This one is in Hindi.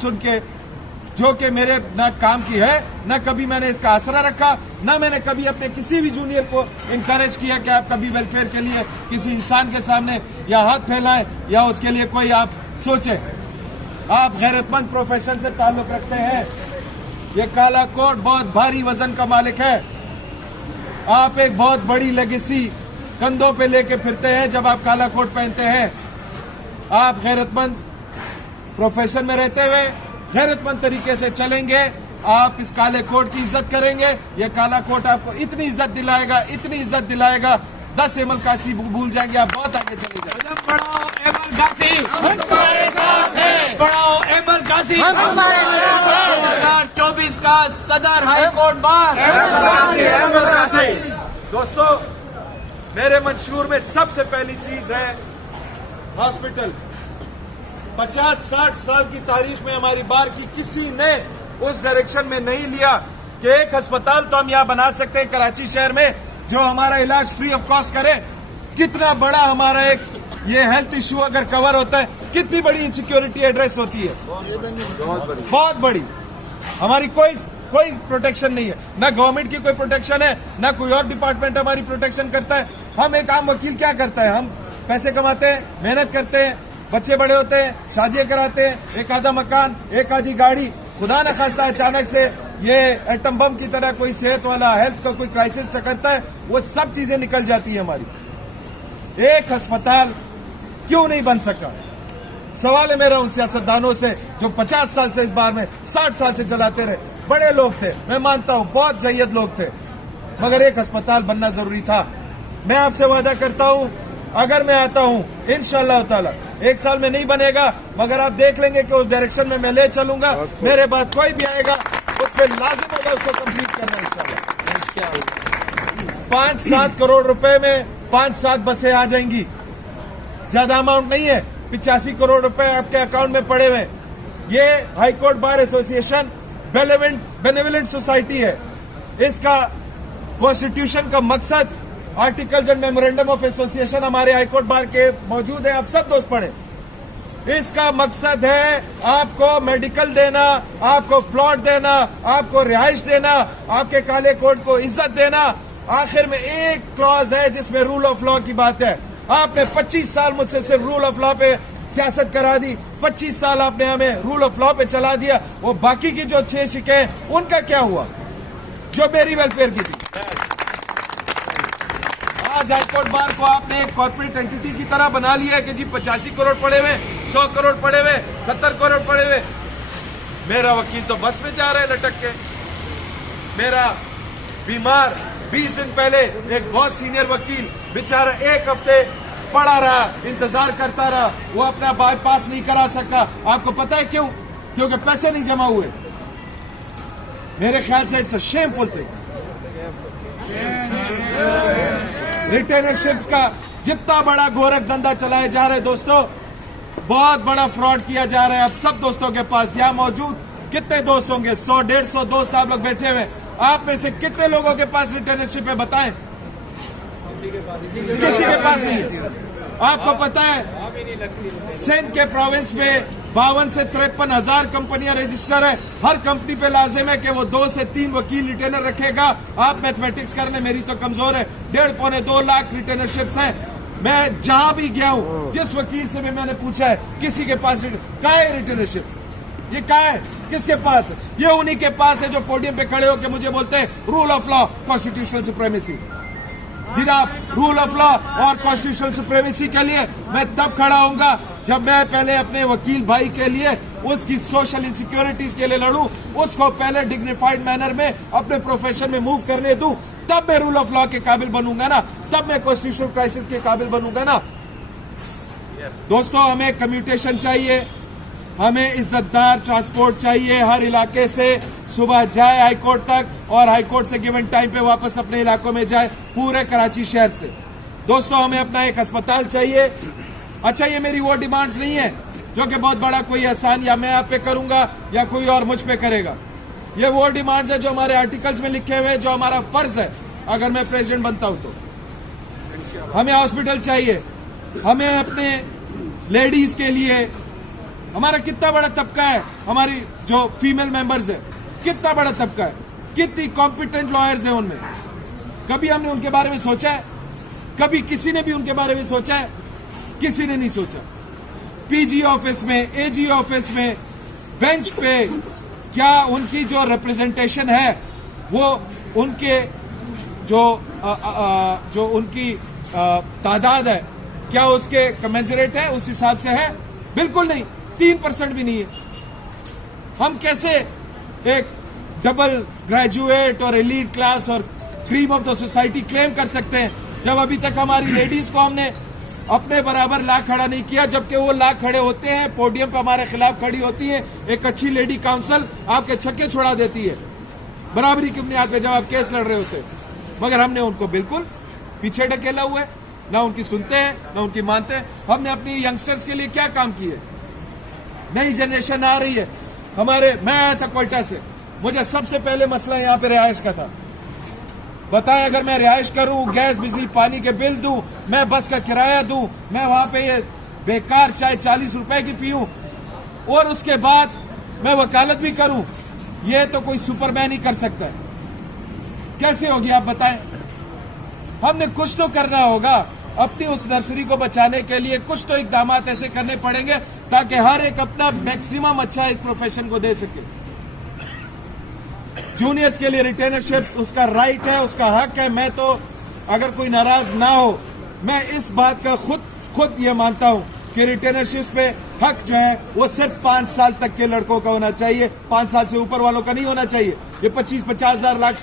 सुन के, जो कि मेरे ना काम की है, ना कभी मैंने इसका आसरा रखा, ना मैंने कभी अपने किसी भी जूनियर को इनकरेज किया कि आप कभी वेलफेयर के लिए किसी इंसान के सामने या हाथ फैलाएं या उसके लिए कोई आप सोचें। आप गैरतमंद प्रोफेशन से ताल्लुक रखते हैं। ये काला कोट बहुत भारी वजन का मालिक है। आप एक बहुत बड़ी लेगेसी कंधों पे लेके फिरते हैं जब आप काला कोट पहनते हैं। आप गैरतमंद प्रोफेशन में रहते हुए गैरतमंद तरीके से चलेंगे। आप इस काले कोट की इज्जत करेंगे। ये काला कोट आपको इतनी इज्जत दिलाएगा, इतनी इज्जत दिलाएगा, 10 एमएल काशी भूल जाएंगे, आप बहुत आगे चले जाएंगे। बढ़ाओ एमएल काशी, हम तुम्हारे साथ हैं। बढ़ाओ एमएल काशी, हम तुम्हारे साथ हैं। 2024 का सदर हाई कोर्ट बार। दोस्तों, मेरे मंशूर में सबसे पहली चीज है हॉस्पिटल। 50-60 साल की तारीख में हमारी बार की किसी ने उस डायरेक्शन में नहीं लिया कि एक अस्पताल तो हम यहाँ बना सकते हैं कराची शहर में जो हमारा इलाज फ्री ऑफ कॉस्ट करे। कितना बड़ा हमारा एक ये हेल्थ इश्यू अगर कवर होता है, कितनी बड़ी इनसिक्योरिटी एड्रेस होती है, बहुत बड़ी। हमारी कोई प्रोटेक्शन नहीं है, ना गवर्नमेंट की कोई प्रोटेक्शन है, ना कोई और डिपार्टमेंट हमारी प्रोटेक्शन करता है। हम एक आम वकील क्या करता है, हम पैसे कमाते हैं, मेहनत करते हैं, बच्चे बड़े होते हैं, शादियां कराते हैं, एक आधा मकान, एक आधी गाड़ी। खुदा न खास्ता अचानक से ये एटम बम की तरह कोई सेहत वाला हेल्थ का कोई क्राइसिस टकरता है, वो सब चीजें निकल जाती है हमारी। एक अस्पताल क्यों नहीं बन सका? सवाल है मेरा उन सियासतदानों से जो 50 साल से इस बार में 60 साल से चलाते रहे। बड़े लोग थे, मैं मानता हूं, बहुत जय्यद लोग थे, मगर एक अस्पताल बनना जरूरी था। मैं आपसे वादा करता हूं, अगर मैं आता हूं, इंशाअल्लाह ताला 1 साल में नहीं बनेगा, मगर आप देख लेंगे कि उस डायरेक्शन में मैं ले चलूंगा। मेरे बाद कोई भी आएगा, उस पर लाजिम होगा उसको कंप्लीट करना इंशाअल्लाह। 5-7 करोड़ रुपए में 5-7 बसें आ जाएंगी। ज्यादा अमाउंट नहीं है, 85 करोड़ रुपए आपके अकाउंट में पड़े हुए। ये high court bar association benevolent society है। इसका कॉन्स्टिट्यूशन का मकसद, articles and memorandum of association हमारे हाईकोर्ट बार के मौजूद है, आप सब दोस्त पढ़े। इसका मकसद है आपको मेडिकल देना, आपको प्लॉट देना, आपको रिहाइश देना, आपके काले कोट को इज्जत देना। आखिर में एक क्लॉज है जिसमें रूल ऑफ लॉ की बात है। आपने 25 साल मुझसे सिर्फ रूल ऑफ लॉ पे सियासत करा दी, 25 साल आपने हमें रूल ऑफ लॉ पे चला दिया। वो बाकी की जो 6 शिकें, उनका क्या हुआ जो मेरी वेलफेयर की थी? आज हाईकोर्ट बार को आपने एक कॉर्पोरेट एंटिटी की तरह बना लिया है कि जी 85 करोड़ पड़े हुए, 100 करोड़ पड़े हुए, 70 करोड़ पड़े हुए। मेरा वकील तो बस में जा रहा है लटक के। मेरा बीमार 20 दिन पहले एक बहुत सीनियर वकील बेचारा 1 हफ्ते पड़ा रहा, इंतजार करता रहा, वो अपना बाईपास नहीं करा सका। आपको पता है क्यों? क्योंकि पैसे नहीं जमा हुए। मेरे ख्याल से इट्स अ शेमफुल थिंग। रिटेनरशिप्स का जितना बड़ा गोरख धंधा चलाए जा रहे दोस्तों, बहुत बड़ा फ्रॉड किया जा रहा है। आप सब दोस्तों के पास यहाँ मौजूद कितने दोस्त होंगे? 100-150 दोस्त आप लोग बैठे हुए। आप में से कितने लोगों के पास रिटेनरशिप है बताएं? किसी के पास नहीं है। आपको पता है सिंध के प्रोविंस में 52 से 53 हजार कंपनियां रजिस्टर है। हर कंपनी पे लाजिम है कि वो 2 से 3 वकील रिटेनर रखेगा। आप मैथमेटिक्स कर लें, मेरी तो कमजोर है। 1.5-2 लाख रिटेनरशिप्स हैं। मैं जहां भी गया हूं, जिस वकील से भी मैंने पूछा है, किसी के पास क्या है रिटेनरशिप्स? ये क्या है? किसके पास? ये उन्हीं के पास है जो पोडियम पे खड़े होकर मुझे बोलते हैं rule of law, constitutional supremacy. जनाब, रूल ऑफ लॉ और कॉन्स्टिट्यूशनल सुप्रीमेसी के लिए मैं तब खड़ा होऊंगा जब मैं पहले अपने वकील भाई के लिए उसकी सोशल इनसिक्योरिटीज के लिए लड़ूं, उसको पहले डिग्निफाइड मैनर में अपने प्रोफेशन में मूव करने दूं। तब मैं रूल ऑफ लॉ के काबिल बनूंगा ना, तब मैं कॉन्स्टिट्यूशनल क्राइसिस के काबिल बनूंगा ना। दोस्तों, हमें कम्यूटेशन चाहिए, हमें इज्जतदार ट्रांसपोर्ट चाहिए। हर इलाके से सुबह जाए हाईकोर्ट तक और हाईकोर्ट से गिवन टाइम पे वापस अपने इलाकों में जाए, पूरे कराची शहर से। दोस्तों, हमें अपना एक अस्पताल चाहिए। अच्छा, ये मेरी वो डिमांड्स नहीं है जो कि बहुत बड़ा कोई एहसान या मैं आप पे करूंगा या कोई और मुझ पे करेगा। ये वो डिमांड्स है जो हमारे आर्टिकल्स में लिखे हुए, जो हमारा फर्ज है अगर मैं प्रेसिडेंट बनता हूं तो। हमें हॉस्पिटल चाहिए, हमें अपने लेडीज के लिए हमारा कितना बड़ा तबका है, हमारी जो फीमेल मेंबर्स है, कितना बड़ा तबका है, कितनी कॉम्पिटेंट लॉयर्स हैं उनमें। कभी हमने उनके बारे में सोचा है? कभी किसी ने भी उनके बारे में सोचा है? किसी ने नहीं सोचा। पीजी ऑफिस में, एजी ऑफिस में, बेंच पे क्या उनकी जो रिप्रेजेंटेशन है वो उनके जो उनकी तादाद है क्या उसके कमेंसरेट है, उस हिसाब से है? बिल्कुल नहीं, 3% भी नहीं है। हम कैसे एक डबल ग्रेजुएट और एलीट क्लास और cream of the society claim कर सकते हैं जब अभी तक हमारी लेडीज को हमने अपने बराबर ला खड़ा नहीं किया, जबकि वो ला खड़े होते हैं, पोडियम पर हमारे खिलाफ खड़ी होती है। एक अच्छी लेडी काउंसिल आपके छक्के छुड़ा देती है बराबरी की बुनियाद पे जब आप केस लड़ रहे होते हैं, मगर हमने उनको बिल्कुल पीछे ढकेला हुआ है, ना उनकी सुनते हैं ना उनकी मानते हैं। हमने अपनी यंगस्टर्स के लिए क्या काम किए? नई जनरेशन आ रही है हमारे, मैं आया था क्वेटा से, मुझे सबसे पहले मसला यहाँ पे रिहाइश का था। बताएं, अगर मैं रिहाइश करूं, गैस बिजली पानी के बिल दूं, मैं बस का किराया दूं, मैं वहां पे ये बेकार चाय 40 रुपए की पीऊं और उसके बाद मैं वकालत भी करूं, ये तो कोई सुपरमैन ही कर सकता है। कैसे होगी आप बताएं? हमने कुछ तो करना होगा अपनी उस नर्सरी को बचाने के लिए। कुछ तो इकदाम ऐसे करने पड़ेंगे ताकि हर एक अपना मैक्सिमम अच्छा इस प्रोफेशन को दे सके। जूनियर्स के लिए रिटेनरशिप उसका राइट है, उसका हक है। मैं तो अगर कोई नाराज ना हो, मैं इस बात का खुद ये मानता हूं कि रिटेनरशिप पे हक जो है वो सिर्फ 5 साल तक के लड़कों का होना चाहिए, 5 साल से ऊपर वालों का नहीं होना चाहिए। ये 25-50 हजार लाख